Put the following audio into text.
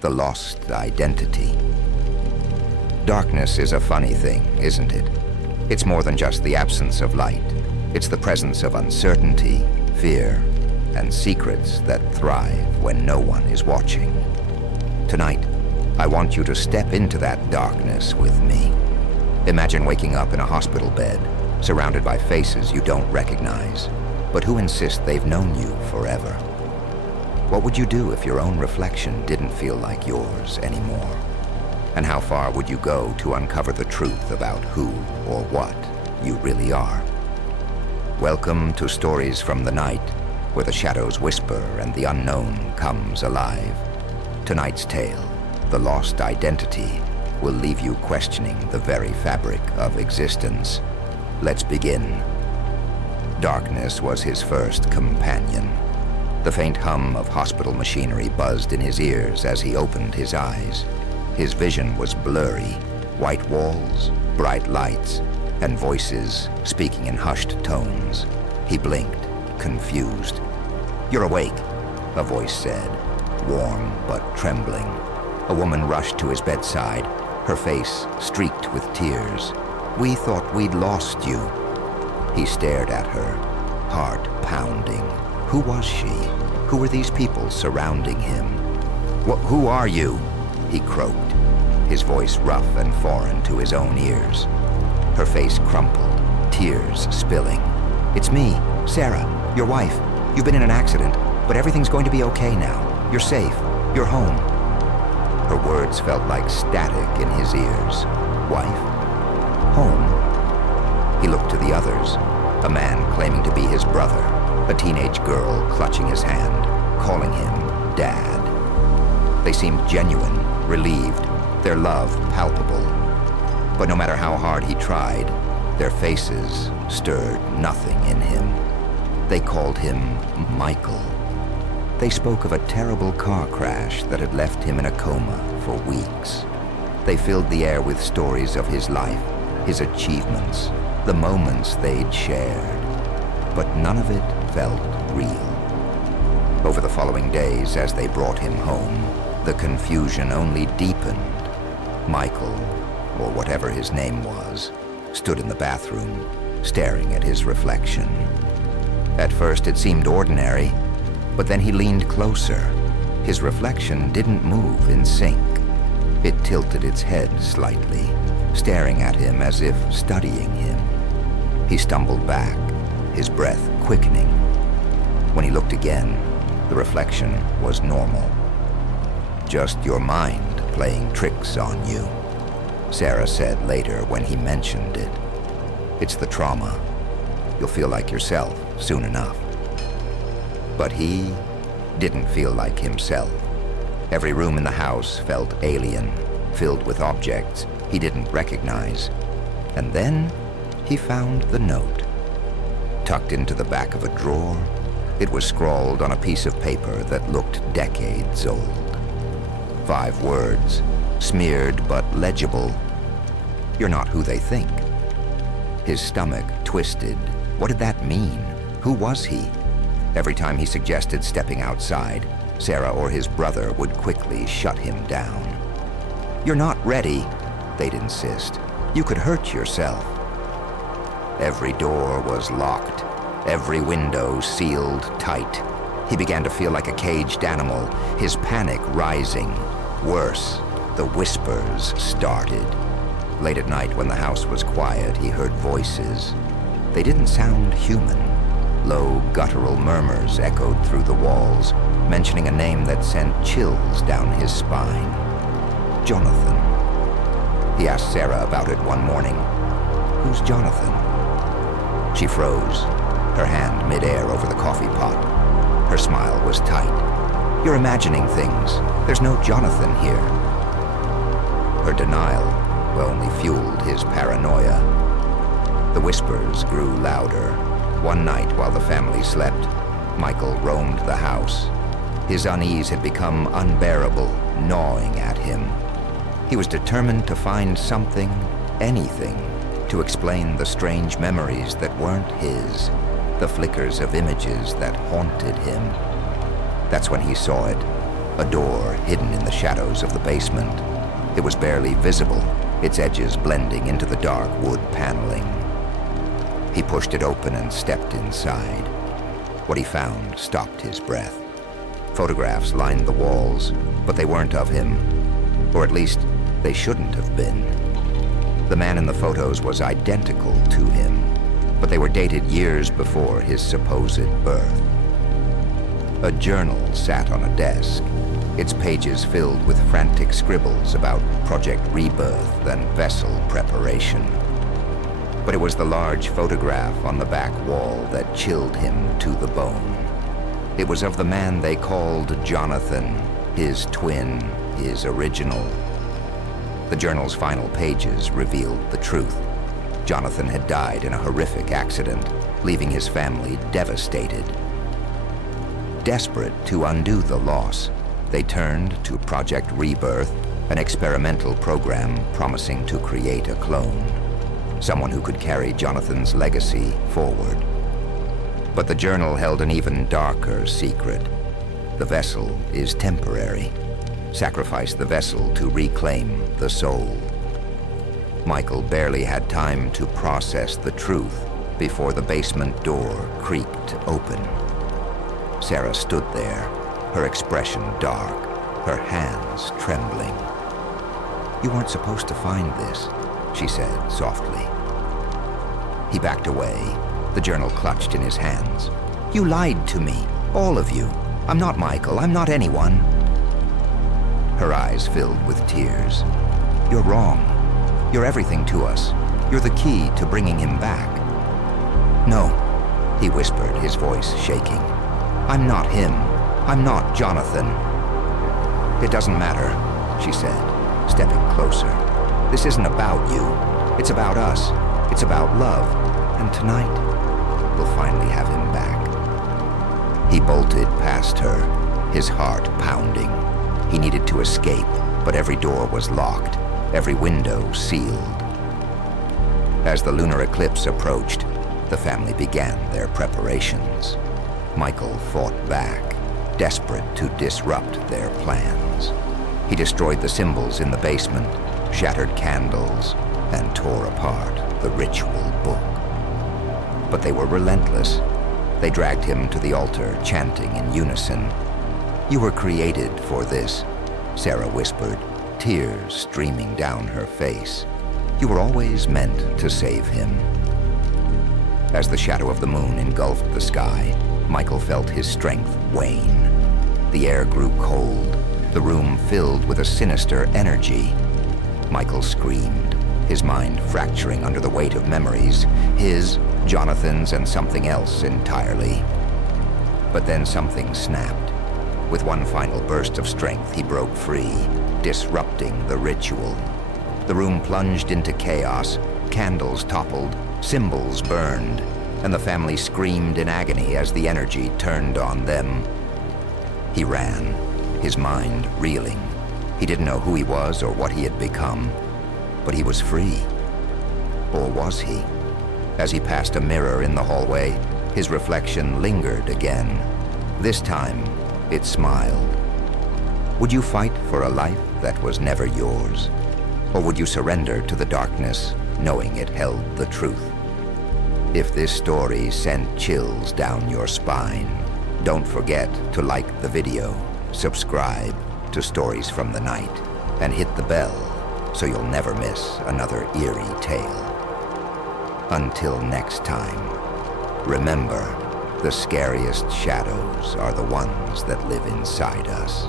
the lost identity. Darkness is a funny thing, isn't it? It's more than just the absence of light. It's the presence of uncertainty, fear, and secrets that thrive when no one is watching. Tonight, I want you to step into that darkness with me. Imagine waking up in a hospital bed, surrounded by faces you don't recognize, but who insist they've known you forever. What would you do if your own reflection didn't feel like yours anymore? And how far would you go to uncover the truth about who or what you really are? Welcome to Stories from the Night, where the shadows whisper and the unknown comes alive. Tonight's tale, The Lost Identity, will leave you questioning the very fabric of existence. Let's begin. Darkness was his first companion. The faint hum of hospital machinery buzzed in his ears as he opened his eyes. His vision was blurry, white walls, bright lights, and voices speaking in hushed tones. He blinked, confused. "You're awake," a voice said, warm but trembling. A woman rushed to his bedside, her face streaked with tears. "We thought we'd lost you." He stared at her, heart pounding. Who was she? Who were these people surrounding him? Who are you?" he croaked, his voice rough and foreign to his own ears. Her face crumpled, tears spilling. "It's me, Sarah, your wife. You've been in an accident, but everything's going to be okay now. You're safe. You're home." Her words felt like static in his ears. Wife? Home? He looked to the others, a man claiming to be his brother, a teenage girl clutching his hand, calling him Dad. They seemed genuine, relieved, their love palpable. But no matter how hard he tried, their faces stirred nothing in him. They called him Michael. They spoke of a terrible car crash that had left him in a coma for weeks. They filled the air with stories of his life, his achievements, the moments they'd shared. But none of it felt real. Over the following days, as they brought him home, the confusion only deepened. Michael, or whatever his name was, stood in the bathroom, staring at his reflection. At first it seemed ordinary, but then he leaned closer. His reflection didn't move in sync. It tilted its head slightly, staring at him as if studying him. He stumbled back, his breath quickening. When he looked again, the reflection was normal. "Just your mind playing tricks on you," Sarah said later when he mentioned it. "It's the trauma. You'll feel like yourself soon enough." But he didn't feel like himself. Every room in the house felt alien, filled with objects he didn't recognize. And then he found the note. Tucked into the back of a drawer, it was scrawled on a piece of paper that looked decades old. 5 words, smeared but legible. "You're not who they think." His stomach twisted. What did that mean? Who was he? Every time he suggested stepping outside, Sarah or his brother would quickly shut him down. "You're not ready," they'd insist. "You could hurt yourself." Every door was locked, every window sealed tight. He began to feel like a caged animal, his panic rising. Worse, the whispers started. Late at night when the house was quiet, he heard voices. They didn't sound human. Low, guttural murmurs echoed through the walls, mentioning a name that sent chills down his spine. Jonathan. He asked Sarah about it one morning. "Who's Jonathan?" She froze, her hand mid-air over the coffee pot. Her smile was tight. "You're imagining things. There's no Jonathan here." Her denial only fueled his paranoia. The whispers grew louder. One night while the family slept, Michael roamed the house. His unease had become unbearable, gnawing at him. He was determined to find something, anything, to explain the strange memories that weren't his, the flickers of images that haunted him. That's when he saw it, a door hidden in the shadows of the basement. It was barely visible, its edges blending into the dark wood paneling. He pushed it open and stepped inside. What he found stopped his breath. Photographs lined the walls, but they weren't of him. Or at least, they shouldn't have been. The man in the photos was identical to him, but they were dated years before his supposed birth. A journal sat on a desk, its pages filled with frantic scribbles about Project Rebirth and vessel preparation. But it was the large photograph on the back wall that chilled him to the bone. It was of the man they called Jonathan, his twin, his original. The journal's final pages revealed the truth. Jonathan had died in a horrific accident, leaving his family devastated. Desperate to undo the loss, they turned to Project Rebirth, an experimental program promising to create a clone, someone who could carry Jonathan's legacy forward. But the journal held an even darker secret. The vessel is temporary. Sacrifice the vessel to reclaim the soul. Michael barely had time to process the truth before the basement door creaked open. Sarah stood there, her expression dark, her hands trembling. "You weren't supposed to find this," she said softly. He backed away, the journal clutched in his hands. "You lied to me, all of you. I'm not Michael, I'm not anyone." Her eyes filled with tears. "You're wrong. You're everything to us. You're the key to bringing him back." "No," he whispered, his voice shaking. "I'm not him. I'm not Jonathan." "It doesn't matter," she said, stepping closer. "This isn't about you. It's about us. It's about love. And tonight, we'll finally have him back." He bolted past her, his heart pounding. He needed to escape, but every door was locked, every window sealed. As the lunar eclipse approached, the family began their preparations. Michael fought back, desperate to disrupt their plans. He destroyed the symbols in the basement, shattered candles, and tore apart the ritual book. But they were relentless. They dragged him to the altar, chanting in unison. "You were created for this," Sarah whispered, tears streaming down her face. "You were always meant to save him." As the shadow of the moon engulfed the sky, Michael felt his strength wane. The air grew cold, the room filled with a sinister energy. Michael screamed, his mind fracturing under the weight of memories, his, Jonathan's, and something else entirely. But then something snapped. With one final burst of strength, he broke free, disrupting the ritual. The room plunged into chaos, candles toppled, symbols burned, and the family screamed in agony as the energy turned on them. He ran, his mind reeling. He didn't know who he was or what he had become, but he was free. Or was he? As he passed a mirror in the hallway, his reflection lingered again. This time, it smiled. Would you fight for a life that was never yours? Or would you surrender to the darkness, knowing it held the truth? If this story sent chills down your spine, don't forget to like the video, subscribe to Stories from the Night, and hit the bell so you'll never miss another eerie tale. Until next time, remember, the scariest shadows are the ones that live inside us.